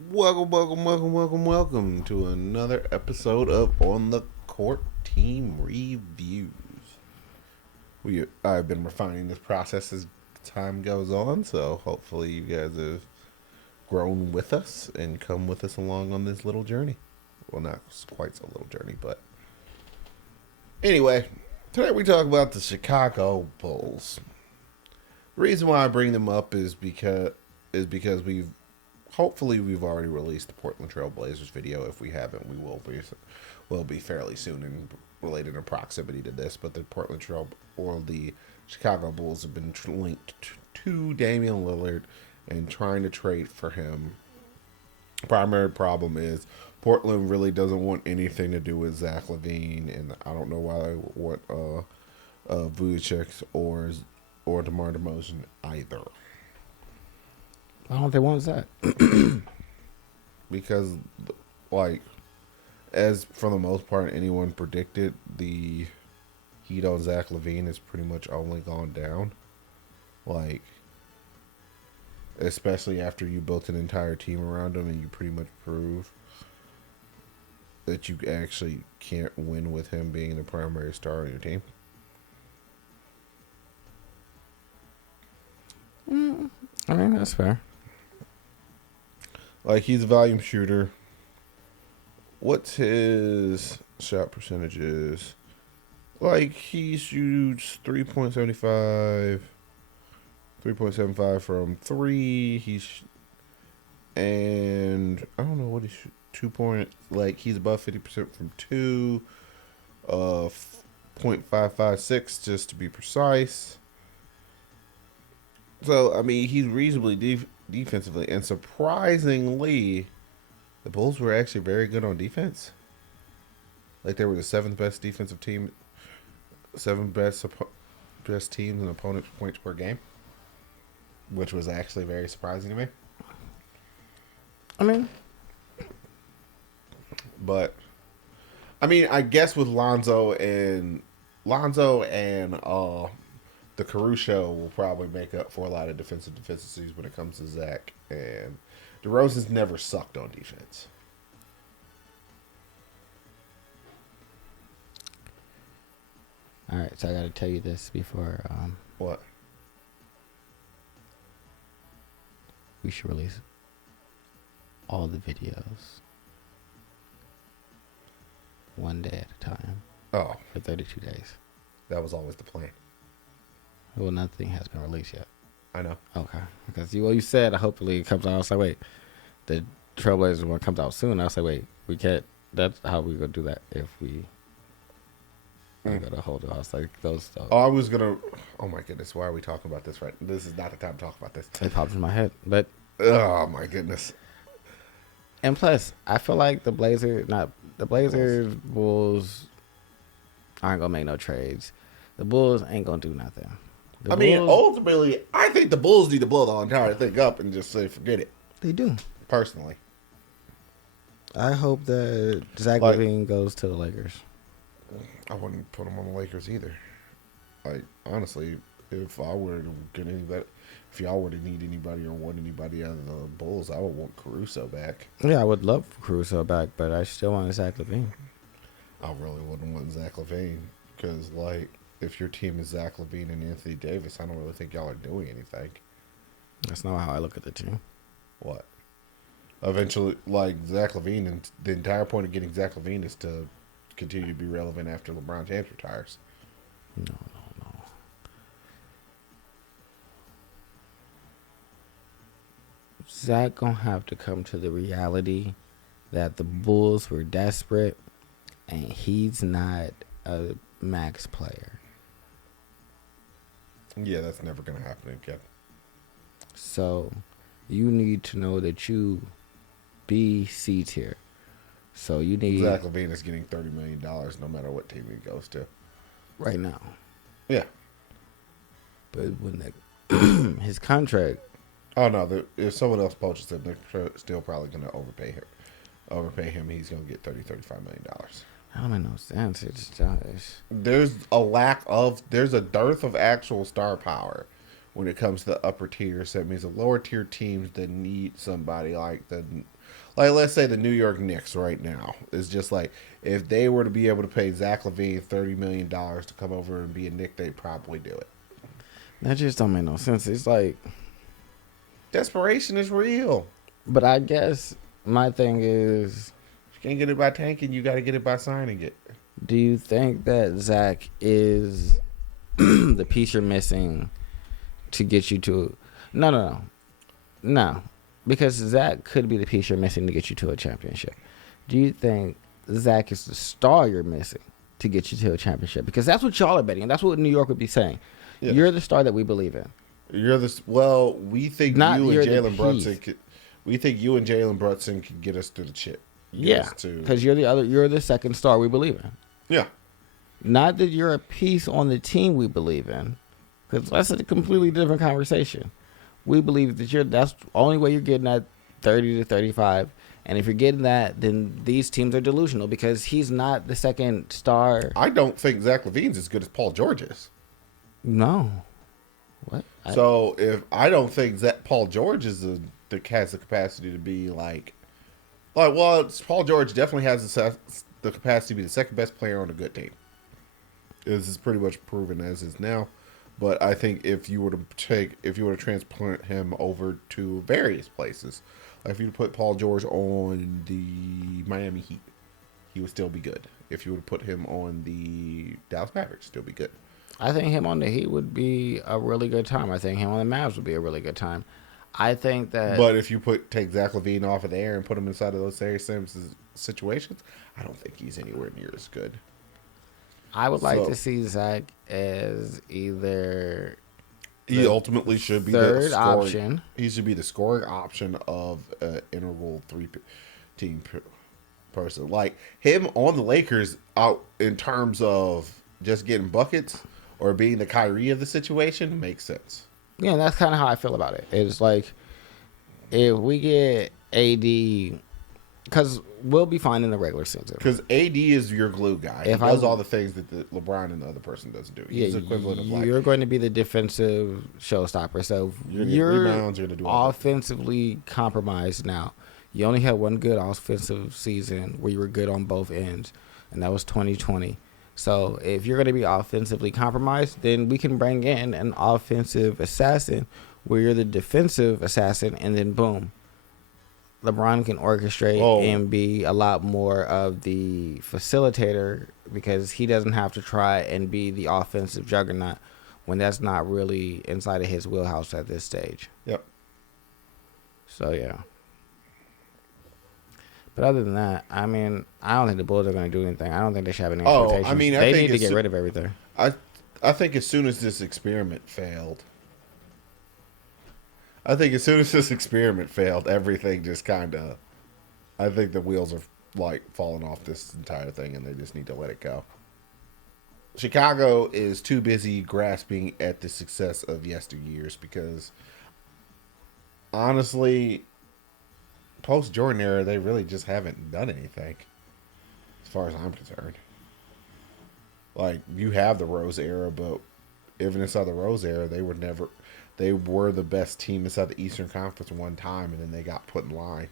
Welcome to another episode of On the Court Team Reviews. I've been refining this process as time goes on, so hopefully you guys have grown with us and come with us along on this little journey. Well, not quite so little journey, but anyway, today we talk about the Chicago Bulls. The reason why I bring them up is because we've already released the Portland Trail Blazers video. If we haven't, will be fairly soon and related in proximity to this. But the Portland Trail or the Chicago Bulls have been linked to Damian Lillard and trying to trade for him. Primary problem is Portland really doesn't want anything to do with Zach LaVine, and I don't know why they want Vucevic or DeMar DeMotion either. Why don't they want that? Because, like, as for the most part, anyone predicted, the heat on Zach LaVine has pretty much only gone down. Like, especially after you built an entire team around him and you pretty much prove that you actually can't win with him being the primary star on your team. I mean, that's fair. Like, he's a volume shooter. What's his shot percentages? Like, he shoots 3.75 from three. And I don't know what he shoots. He's above 50% from two. 0.556 just to be precise. So, I mean, he's reasonably defensively. And surprisingly, the Bulls were actually very good on defense. Like, they were the seventh best defensive team. Best teams in opponent's points per game. Which was actually very surprising to me. I mean, but, I mean, I guess with Lonzo and the Caruso will probably make up for a lot of defensive deficiencies when it comes to Zach. And DeRozan's never sucked on defense. all right. So I got to tell you this before What? we should release all the videos one day at a time Oh, for 32 days. that was always the plan. Well, nothing has been released yet. I know. Okay. Because you said hopefully it comes out. I was like, wait, the Trailblazers one comes out soon. I was like, wait, we can't. That's how we gonna do that if we gotta hold it. I was like, those. Oh, I was gonna. Oh my goodness, why are we talking about this? Right, this is not the time to talk about this. It popped in my head, but Oh my goodness. and plus, I feel like the Blazers Bulls aren't gonna make no trades. The Bulls ain't gonna do nothing. I mean, ultimately, I think the Bulls need to blow the entire thing up and just say forget it. They do. Personally, I hope that Zach Like- LaVine goes to the Lakers. I wouldn't put them on the Lakers either. Like, honestly, if I were to get anybody, if y'all were to need anybody or want anybody out of the Bulls, I would want Caruso back. Yeah, I would love Caruso back, but I still want Zach LaVine. I really wouldn't want Zach LaVine because, like, if your team is Zach LaVine and Anthony Davis, I don't really think y'all are doing anything. That's not how I look at the team. What? Eventually, like, Zach LaVine, and the entire point of getting Zach LaVine is to continue to be relevant after LeBron James retires. No. Zach gonna have to come to the reality that the Bulls were desperate and he's not a max player. Yeah, that's never going to happen again. So you need to know that you be C tier. So you need Zach LaVine is getting $30 million no matter what team he goes to. right now. Yeah. But when his contract, Oh, no. If someone else poaches him, they're still probably going to overpay him. He's going to get $35 million. I don't make no sense. It's There's a dearth of actual star power when it comes to the upper tiers. That means the lower tier teams that need somebody like let's say the New York Knicks right now is just like if they were to be able to pay Zach LaVine $30 million to come over and be a Knick, they'd probably do it. That just don't make no sense. It's like desperation is real. But I guess my thing is, if you can't get it by tanking, you got to get it by signing it. do you think that Zach is the piece you're missing to get you to? No, because Zach could be the piece you're missing to get you to a championship. Do you think Zach is the star you're missing to get you to a championship? Because that's what y'all are betting, and that's what New York would be saying. Yeah. You're the star that we believe in. We think you and Jalen Brunson could. We think you and Jalen Brunson can get us to the chip. Yeah, because you're the second star we believe in. Yeah. Not that you're a piece on the team we believe in, because that's a completely different conversation. We believe that that's the only way you're getting that 30 to 35. And if you're getting that, then these teams are delusional because he's not the second star. I don't think Zach LaVine's as good as Paul George is. No. What? So if I don't think that Paul George has the capacity to be Paul George definitely has the capacity to be the second best player on a good team. This is pretty much proven as is now. But I think if you were to transplant him over to various places, like if you were to put Paul George on the Miami Heat, he would still be good. If you were to put him on the Dallas Mavericks, still be good. I think him on the Heat would be a really good time. I think him on the Mavs would be a really good time. I think that. But if you take Zach LaVine off of there and put him inside of those same situations, I don't think he's anywhere near as good. I would like to see Zach as either. He ultimately should be third option. He should be the scoring option of an integral team person. Like him on the Lakers, out in terms of just getting buckets or being the Kyrie of the situation, makes sense. Yeah, that's kind of how I feel about it. It's like if we get AD. Because we'll be fine in the regular season. Because AD is your glue guy. He does all the things that LeBron and the other person doesn't do. He's the equivalent of you're going to be the defensive showstopper. So you're offensively compromised now. You only had one good offensive season where you were good on both ends, and that was 2020. So if you're going to be offensively compromised, then we can bring in an offensive assassin where you're the defensive assassin, and then boom. LeBron can orchestrate and be a lot more of the facilitator because he doesn't have to try and be the offensive juggernaut when that's not really inside of his wheelhouse at this stage. Yep. So, yeah. But other than that, I mean, I don't think the Bulls are going to do anything. I don't think they should have any expectations. I mean, they need to get rid of everything. I think as soon as this experiment failed, everything just kind of. I think the wheels are falling off this entire thing, and they just need to let it go. Chicago is too busy grasping at the success of yesteryears because, honestly, post Jordan era, they really just haven't done anything, as far as I'm concerned. Like you have the Rose era, but even inside the Rose era, they were the best team inside the Eastern Conference one time, and then they got put in line.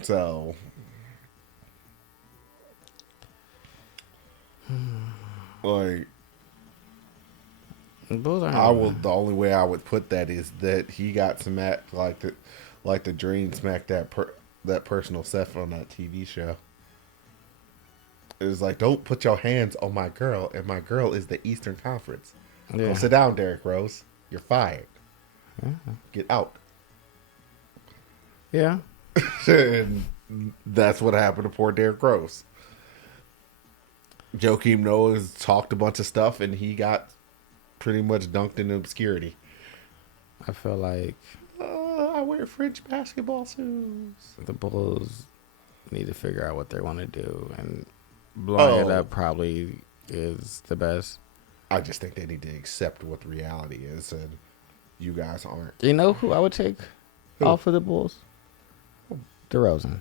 So, like, the only way I would put that is that he got smacked like the Dream smacked that personal Seth on that TV show. It was like, don't put your hands on my girl, and my girl is the Eastern Conference. Yeah. Go sit down, Derrick Rose. You're fired. Mm-hmm. Get out. Yeah. And that's what happened to poor Derrick Rose. Joakim Noah talked a bunch of stuff, and he got pretty much dunked into obscurity. I feel like I wear French basketball shoes. The Bulls need to figure out what they want to do, and blowing it up probably is the best. I just think they need to accept what the reality is, and you guys aren't. You know who I would take off of the Bulls? DeRozan.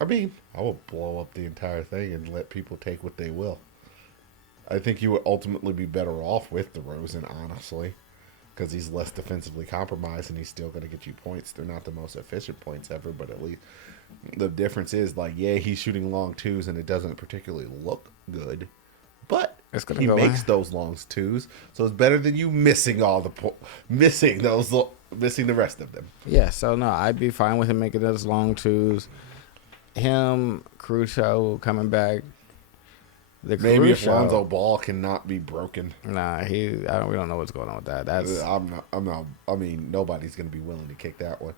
I mean, I will blow up the entire thing and let people take what they will. I think you would ultimately be better off with DeRozan, honestly, because he's less defensively compromised and he's still going to get you points. They're not the most efficient points ever, but at least the difference is, like, yeah, he's shooting long twos and it doesn't particularly look good, but he makes those long twos, so it's better than you missing missing the rest of them. Yeah, so no, I'd be fine with him making those long twos. Him, Crusoe coming back. Maybe if Lonzo Ball cannot be broken. Nah, we don't know what's going on with that. I mean, nobody's going to be willing to kick that one.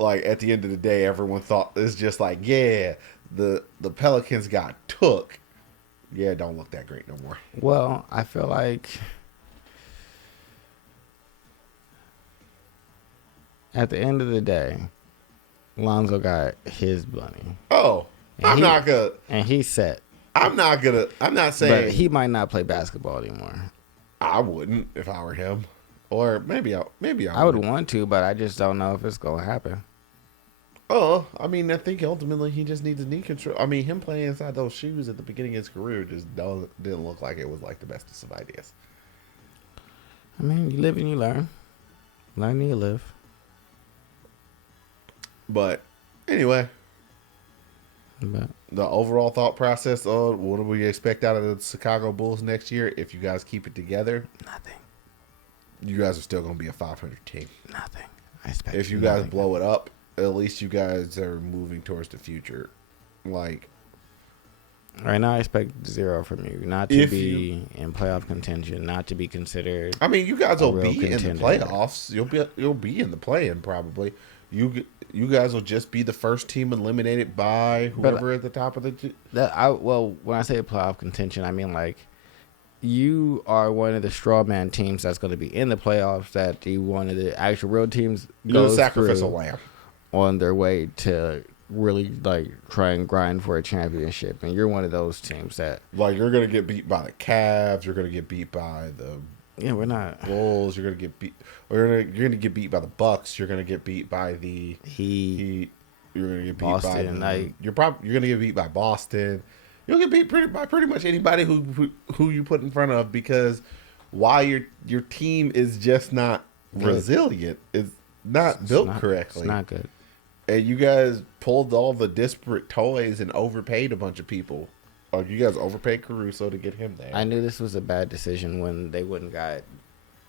Like, at the end of the day, everyone thought it's just like, yeah, the Pelicans got took. Yeah, it don't look that great no more. Well, I feel like at the end of the day, Lonzo got his money. Oh, and he's set. I'm not saying. But he might not play basketball anymore. I wouldn't if I were him. Or maybe I would want to, but I just don't know if it's going to happen. Oh, I mean, I think ultimately he just needs a knee control. I mean, him playing inside those shoes at the beginning of his career just didn't look like it was like the bestest of ideas. I mean, you live and you learn. Learn and you live. But anyway, the overall thought process of what do we expect out of the Chicago Bulls next year? If you guys keep it together, nothing. You guys are still going to be a 500 team. Nothing. I expect. If you guys blow it up, at least you guys are moving towards the future. Like, right now, I expect 0 from you. Not to be in playoff contention. Not to be considered. I mean, you guys will be in the playoffs. You'll be in the play-in probably. You guys will just be the first team eliminated by whoever at the top of the. Well, when I say playoff contention, I mean like you are one of the straw man teams that's going to be in the playoffs. That one of the actual real teams goes the sacrificial lamb on their way to really like try and grind for a championship, and you're one of those teams that like you're going to get beat by the Cavs. You're going to get beat by the. Yeah, we're not Bulls. You're gonna get beat. Or you're gonna get beat by the Bucks. You're gonna get beat by the Heat. You're gonna get beat Boston, by you're gonna get beat by Boston. You'll get beat by pretty much anybody who you put in front of, because why your team is just not resilient. It's not built correctly. It's not good. And you guys pulled all the disparate toys and overpaid a bunch of people. Oh, you guys overpaid Caruso to get him there. I knew this was a bad decision when they wouldn't got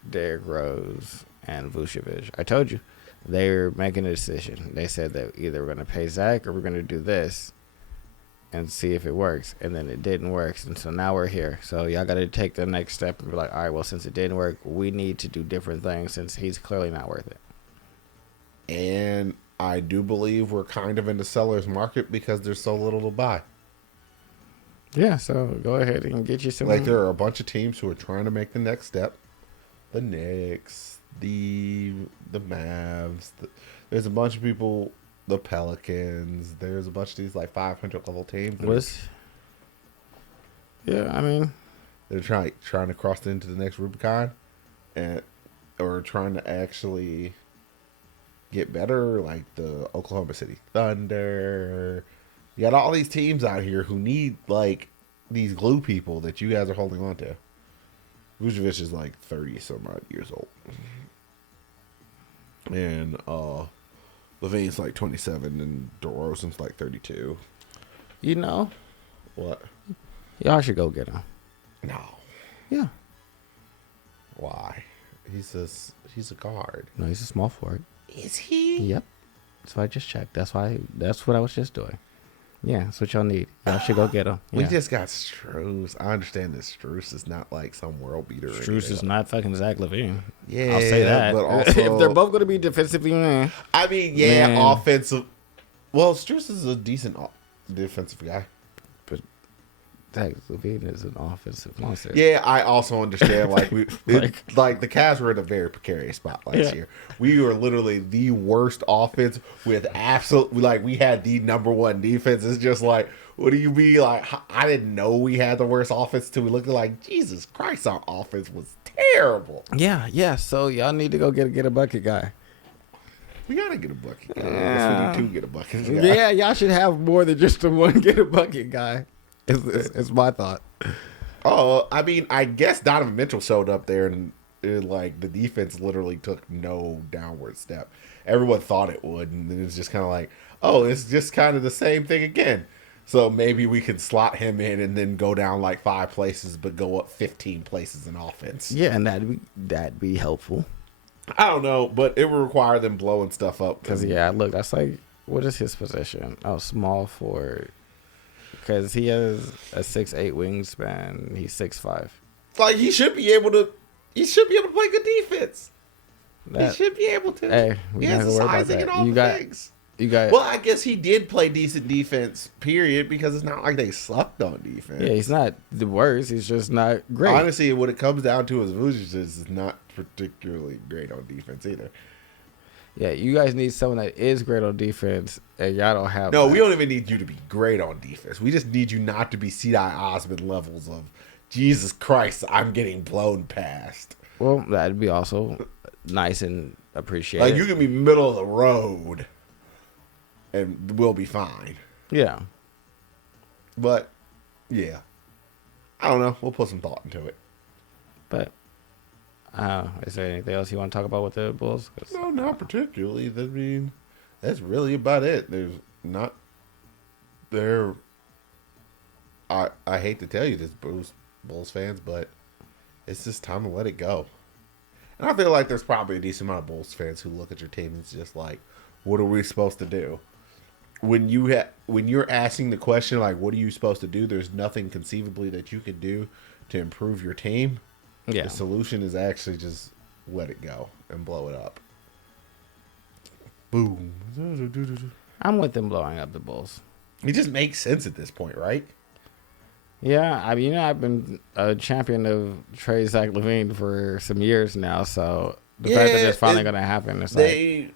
Derrick Rose and Vucevic. I told you. They were making a decision. They said that either we're going to pay Zach or we're going to do this and see if it works. And then it didn't work. And so now we're here. So y'all got to take the next step and be like, all right, well, since it didn't work, we need to do different things since he's clearly not worth it. And I do believe we're kind of in the seller's market because there's so little to buy. Yeah, so go ahead and get you some. Like, there are a bunch of teams who are trying to make the next step. The Knicks, the Mavs. There's a bunch of people. The Pelicans. There's a bunch of these like 500 level teams. Yeah, I mean, they're trying to cross into the next Rubicon, or trying to actually get better. Like the Oklahoma City Thunder. You got all these teams out here who need, like, these glue people that you guys are holding on to. Vucevic is, like, 30-some-odd years old. And Levine's, like, 27, and DeRozan's, like, 32. You know? What? Y'all should go get him. No. Yeah. Why? He's a guard. No, he's a small forward. Is he? Yep. So I just checked. That's what I was just doing. Yeah, that's what y'all need. Y'all should go get him. Yeah. We just got Strus. I understand that Strus is not like some world beater. Strus is not fucking Zach LaVine. Yeah, I'll say that. But also, if they're both going to be defensively, I mean, yeah, offensive. Well, Strus is a decent defensive guy. But Zach LaVine is an offensive monster. Yeah, I also understand. Like like the Cavs were in a very precarious spot last year. We were literally the worst offense with we had the number one defense. It's just like, what do you mean? Like, I didn't know we had the worst offense till we looked like, Jesus Christ, our offense was terrible. Yeah. So y'all need to go get a bucket guy. We gotta get a bucket guy. I guess we need to get a bucket guy. Yeah, y'all should have more than just the one get a bucket guy. It's my thought. Oh, I mean, I guess Donovan Mitchell showed up there and like the defense literally took no downward step. Everyone thought it would, and it was just kind of like, oh, it's just kind of the same thing again. So maybe we could slot him in and then go down like 5 places, but go up 15 places in offense. Yeah, and that'd be helpful. I don't know, but it would require them blowing stuff up. Because yeah, look, that's like, what is his position? Oh, small forward. Because he has a 6'8" wingspan. He's 6'5". Like he should be able to. He should be able to play good defense. He should be able to. Hey, he has the sizing and all the things. You got. Well, I guess he did play decent defense, period, because it's not like they sucked on defense. Yeah, he's not the worst. He's just not great. Honestly, what it comes down to is Vucevic is not particularly great on defense either. Yeah, you guys need someone that is great on defense, and y'all don't have. No, that. we don't even need you to be great on defense. We just need you not to be C.I. Osmond levels of Jesus Christ, I'm getting blown past. Well, that'd be also nice and appreciated. Like you can be middle of the road, and we'll be fine. Yeah. But yeah, I don't know. We'll put some thought into it. But is there anything else you want to talk about with the Bulls? No, not particularly. I mean, that's really about it. There's not there. I hate to tell you this, Bulls fans, but it's just time to let it go. And I feel like there's probably a decent amount of Bulls fans who look at your team and it's just like, what are we supposed to do? When you're asking the question like, what are you supposed to do? There's nothing conceivably that you could do to improve your team. Yeah. The solution is actually just let it go and blow it up. Boom. I'm with them blowing up the Bulls. It just makes sense at this point, right? Yeah, I mean, I've been a champion of trade Zach LaVine for some years now, so the fact that it's finally going to happen, it's they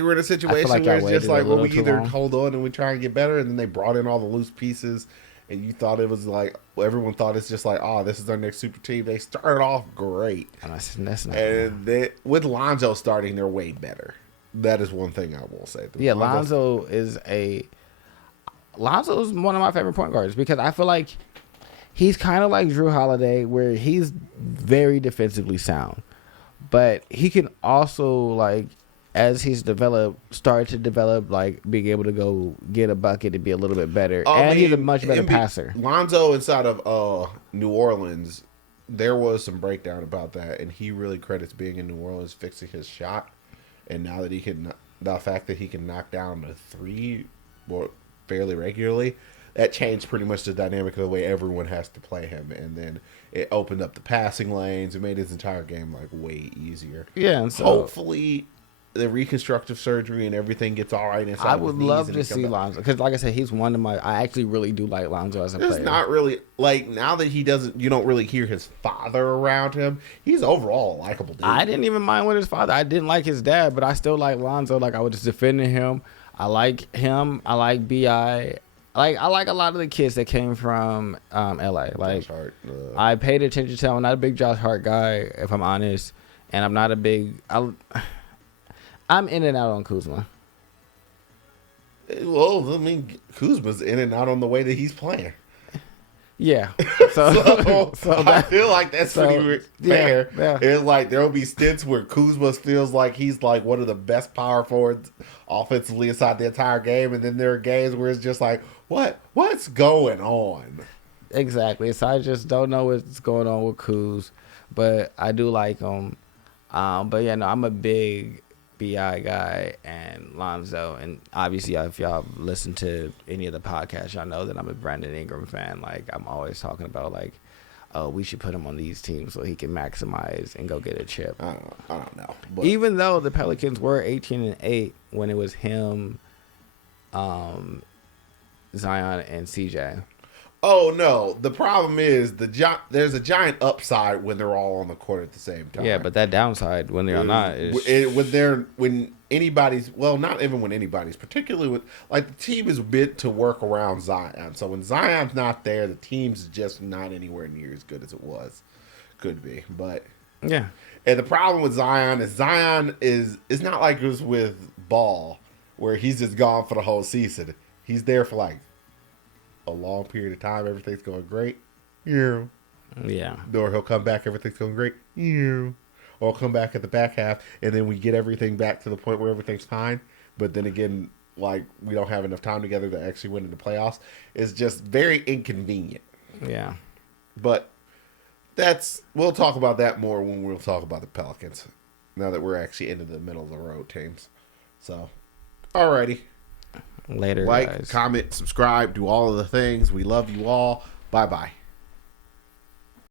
were in a situation like where I it's just waited like, a well, we little too either long. hold on and we try and get better, and then they brought in all the loose pieces, and you thought it was like, well, everyone thought it's just like, oh, this is our next super team. They started off great. And that's not. And with Lonzo starting, they're way better. That is one thing I will say. Yeah, Lonzo is one of my favorite point guards because I feel like he's kind of like Drew Holiday, where he's very defensively sound, but he can also, like, as he's started to develop, like, being able to go get a bucket and be a little bit better, and he's a much better passer. Lonzo inside of New Orleans, there was some breakdown about that, and he really credits being in New Orleans fixing his shot, and now that the fact that he can knock down a three fairly regularly, that changed pretty much the dynamic of the way everyone has to play him, and then it opened up the passing lanes. It made his entire game like way easier. Yeah, and so hopefully the reconstructive surgery and everything gets all right inside. I would love to see Lonzo because, like I said, he's one of my. I actually really do like Lonzo as a player. It's not really like now that he doesn't. You don't really hear his father around him. He's overall a likable dude. I didn't even mind with his father. I didn't like his dad, but I still like Lonzo. Like I was just defending him. I like him. I like Bi. I like a lot of the kids that came from LA. Like Hart, I paid attention to him. I'm not a big Josh Hart guy, if I'm honest, and I'm not a big. I'm in and out on Kuzma. Well, I mean, Kuzma's in and out on the way that he's playing. Yeah. So, I feel like that's pretty fair. Yeah. It's like there will be stints where Kuzma feels like he's like one of the best power forwards offensively inside the entire game, and then there are games where it's just like, what's going on? Exactly. So I just don't know what's going on with Kuz, but I do like him. But yeah, no, I'm a big Bi guy and Lonzo, and obviously if y'all listen to any of the podcasts, y'all know that I'm a Brandon Ingram fan. Like I'm always talking about like, oh, we should put him on these teams so he can maximize and go get a chip. I don't know. But Even though the Pelicans were 18-8 when it was him, Zion and CJ. oh no, the problem is there's a giant upside when they're all on the court at the same time. Yeah, but that downside when they're not is when anybody's, well, not even when anybody's, particularly with like the team is bent to work around Zion. So when Zion's not there, the team's just not anywhere near as good as it could be. But yeah. and the problem with Zion is it's not like it was with Ball where he's just gone for the whole season. He's there for like a long period of time. Everything's going great. Yeah. Yeah. Or he'll come back, everything's going great. Or he'll come back at the back half, and then we get everything back to the point where everything's fine. But then again, like, we don't have enough time together to actually win in the playoffs. It's just very inconvenient. Yeah. But we'll talk about that more when we'll talk about the Pelicans. Now that we're actually into the middle of the road teams. So, alrighty. Later, Like, guys. comment, subscribe, do all of the things. We love you all. Bye-bye.